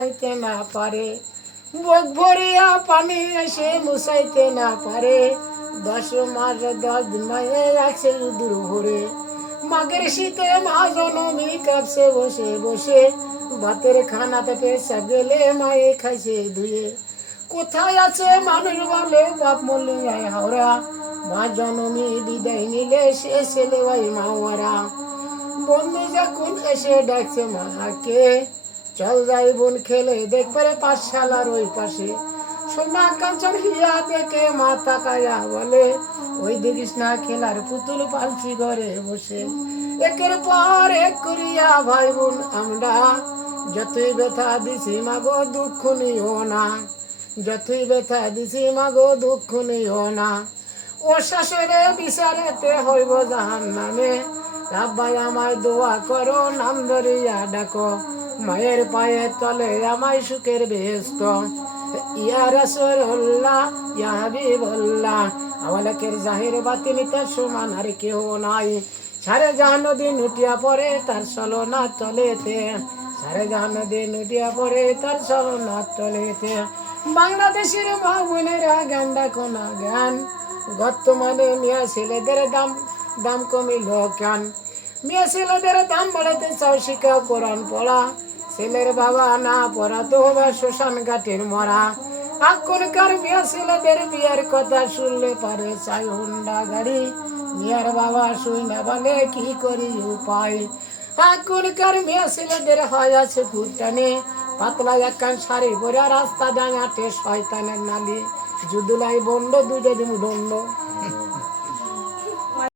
মুছাইতে না পারে, বুক ভরিয়া পানি এসে মুছাইতে না পারে। 10 মাস 10 মায়ে আছে দূর ভরে, মাঘের শীতে মা জননী কাঁপছে বসে বসে। ভাতের খানাতে পেশাব গেলে মায়ে খাইছে ধুয়ে। কোথায় আছে মানুষ বলে বাপ মলিয়ায় হাওড়া, মা জননী বিদায় নিলে সে ছেলে ভাই মাওয়ারা। বন্ধু যখন এসে ডাকছে মাকে, চল যাই বোন খেলে দেখবারে পাঠশালার ওই পাশে। সোনা কাঞ্চন হিয়া দেখে মা তাকায়া বলে, ওই দেখিস না খেলার পুতুল পালছি ঘরে বসে। একের পর এক করিয়া ভাই বোন আমরা, যতই ব্যথা দিছি মাগো দুঃখ নিও না, যতই ব্যথা দিছি মাগো দুঃখ নিও না। ও শাশুড়ে বিচারেতে হইব জাহান্নামে, রাব্বাই আমায় দোয়া করো নাম ধরিয়া ডাকো। মায়ের পায়ে তলে আমায় সুখের বেহেশত। ইয়া রাসূলুল্লাহ ইয়া হাবিবাল্লাহ, আওয়ালাকের জাহির বাতিনিতে সমান আর কেউ নাই। সারে জাহান নদী উঠিয়া পড়ে তার চলনা চলেতে, সারে জাহান নদী উঠিয়া পড়ে তার চলনা চলেতে। বাংলাদেশের মা বোনেরা গান্ডা কোনা জ্ঞান, বর্তমানে মিয়া ছেলেদের দাম কমিল কেন? মেয়ে ছেলেদের দাম বাড়াতে চাও শিখা কোরআন পড়া, ছেলের বাবা না পড়া তো হবে শ্মশান ঘাটের মরা। এখনকার মেয়ে ছেলেদের বিয়ের কথা শুনলে পারে চাই হুন্ডা গাড়ি, মেয়ের বাবা শুই না বলে কি করি উপায়। এখনকার মেয়ে ছেলেদের হয় আছে ফুটানে, পাতলা একখান শাড়ি পরে রাস্তা ডাঙাটে শয়তানের নালি, জুদুলাই বন্ড দুটো দিন দণ্ড।